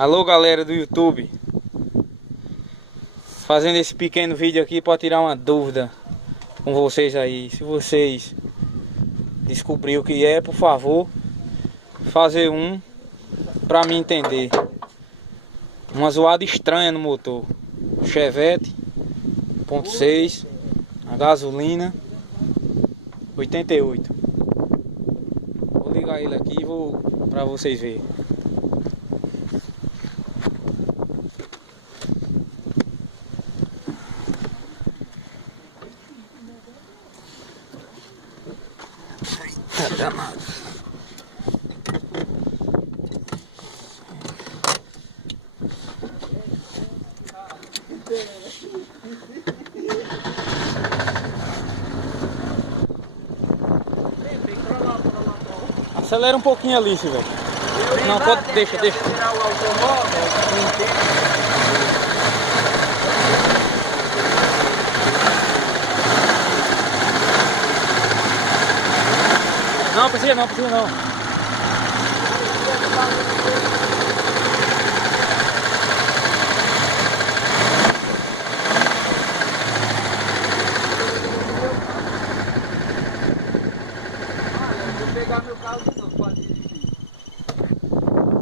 Alô galera do YouTube, fazendo esse pequeno vídeo aqui para tirar uma dúvida com vocês aí. Se vocês descobriram o que é, por favor, fazer um para mim entender. Uma zoada estranha no motor, Chevette 1.6, a gasolina 88. Vou ligar ele aqui e vou para vocês verem. Eita danado. Acelera um pouquinho ali, se velho. Não, pode, deixa. Não precisa não.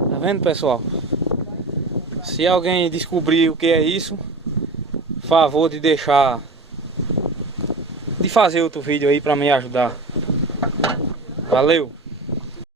Tá vendo, pessoal? Se alguém descobrir o que é isso, favor de deixar, de fazer outro vídeo aí pra me ajudar. Valeu!